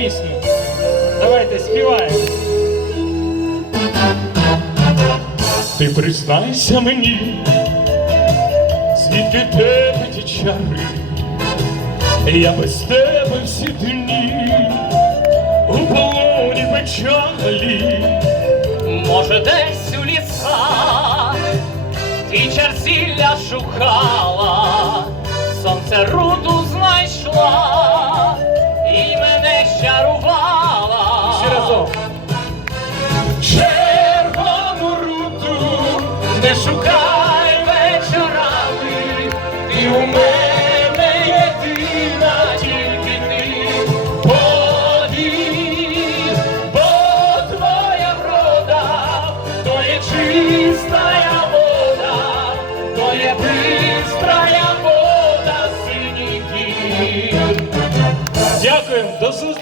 пісню. Давайте співаємо. Ти признайся мені, звідки тебе ті чари, я без тебе всі дні у полоні печалі. Може, десь у лісах ти черзілля шукала, сонце руду знайшла разом. Червону руту не шукай вечорами, ти у мене єдина, тільки ти повір, бо твоя врода, то є чистая вода, то є бистрая вода синіх гір. Дякуємо, до зустрічі.